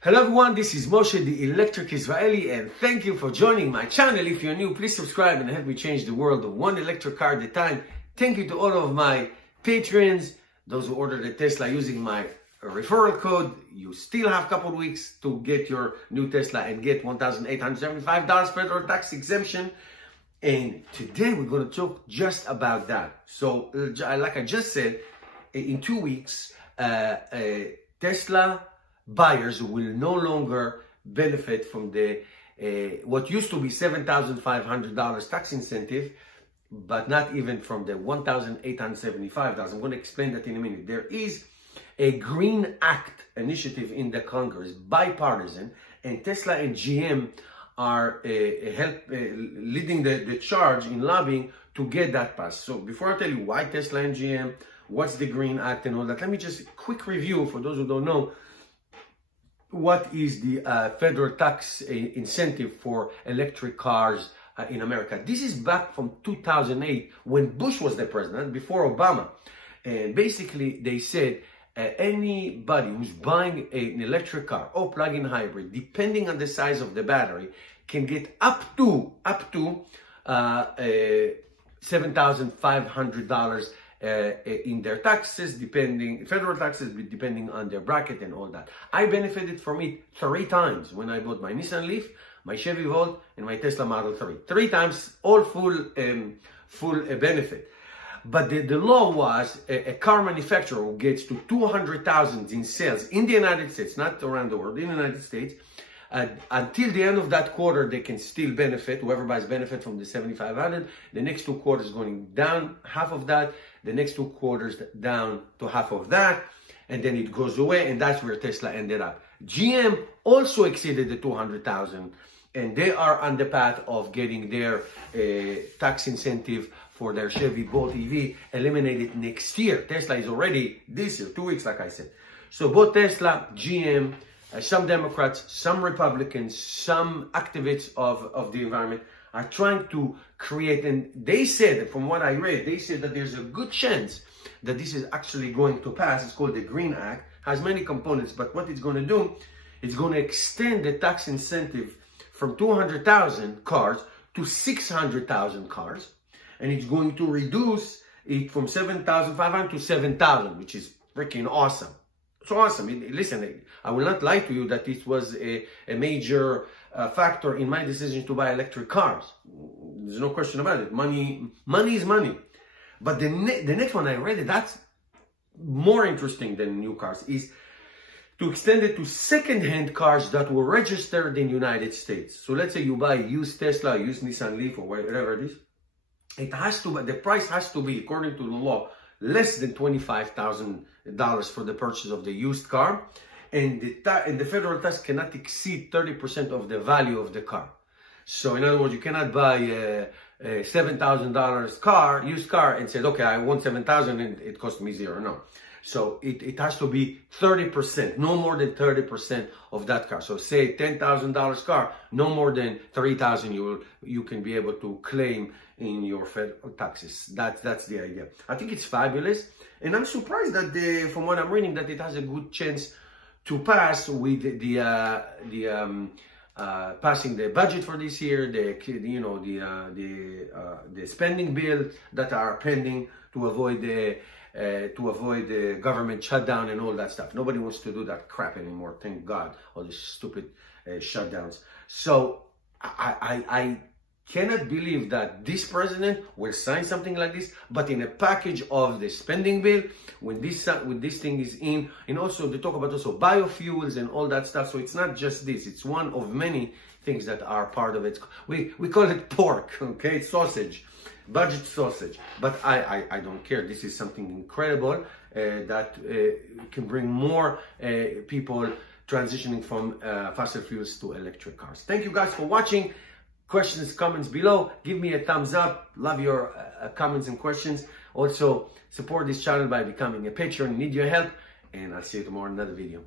Hello everyone, this is Moshe, the Electric Israeli, and thank you for joining my channel. If you're new, please subscribe and help me change the world one electric car at a time. Thank you to all of my patrons, those who ordered a Tesla using my referral code. You still have a couple of weeks to get your new Tesla and get $1,875 federal tax exemption. And today we're going to talk just about that. So, like I just said, in 2 weeks, Tesla buyers will no longer benefit from the what used to be $7,500 tax incentive, but not even from the $1,875. I'm going to explain that in a minute. There is a Green Act initiative in the Congress, bipartisan, and Tesla and GM are leading the charge in lobbying to get that passed. So before I tell you why Tesla and GM, what's the Green Act and all that, let me just quick review for those who don't know. What is the federal tax incentive for electric cars in America? This is back from 2008 when Bush was the president, before Obama. And basically they said anybody who's buying an electric car or plug-in hybrid, depending on the size of the battery, can get up to $7,500 in their taxes, federal taxes, depending on their bracket and all that. I benefited from it 3 times when I bought my Nissan Leaf, my Chevy Volt, and my Tesla Model 3. 3 times, all full benefit. But the law was a car manufacturer who gets to 200,000 in sales in the United States, not around the world, in the United States, until the end of that quarter, they can still benefit. Whoever buys benefit from the 7,500. The next 2 quarters going down half of that. The next 2 quarters down to half of that. And then it goes away. And that's where Tesla ended up. GM also exceeded the 200,000. And they are on the path of getting their tax incentive for their Chevy Bolt EV eliminated next year. Tesla is already this year, 2 weeks, like I said. So both Tesla, GM, some Democrats, some Republicans, some activists of the environment are trying to create, and they said, from what I read, they said that there's a good chance that this is actually going to pass. It's called the Green Act, has many components, but what it's going to do, it's going to extend the tax incentive from 200,000 cars to 600,000 cars, and it's going to reduce it from 7,500 to 7,000, which is freaking awesome. It's awesome. Listen, I will not lie to you that this was a major factor in my decision to buy electric cars. There's no question about it. Money is money. But the next one I read, that's more interesting than new cars, is to extend it to second-hand cars that were registered in the United States. So let's say you buy a used Tesla, a used Nissan Leaf, or whatever it is. It has to, the price has to be, according to the law, less than $25,000 for the purchase of the used car, and the federal tax cannot exceed 30% of the value of the car. So in other words, you cannot buy a $7,000 used car and say, okay, I want $7,000 and it cost me $0. No. So it has to be 30%, no more than 30% of that car. So say $10,000 car, no more than $3,000 you can be able to claim in your federal taxes. That's the idea. I think it's fabulous, and I'm surprised that from what I'm reading, that it has a good chance to pass with passing the budget for this year, the spending bill that are pending to avoid the government shutdown and all that stuff. Nobody wants to do that crap anymore, thank God, all these stupid shutdowns. So I cannot believe that this president will sign something like this, but in a package of the spending bill, when this thing is in, and also they talk about also biofuels and all that stuff. So it's not just this; it's one of many things that are part of it. We call it pork, okay? It's sausage, budget sausage. But I don't care. This is something incredible that can bring more people transitioning from fossil fuels to electric cars. Thank you guys for watching. Questions, comments below. Give me a thumbs up. Love your comments and questions. Also, support this channel by becoming a patron. Need your help. And I'll see you tomorrow in another video.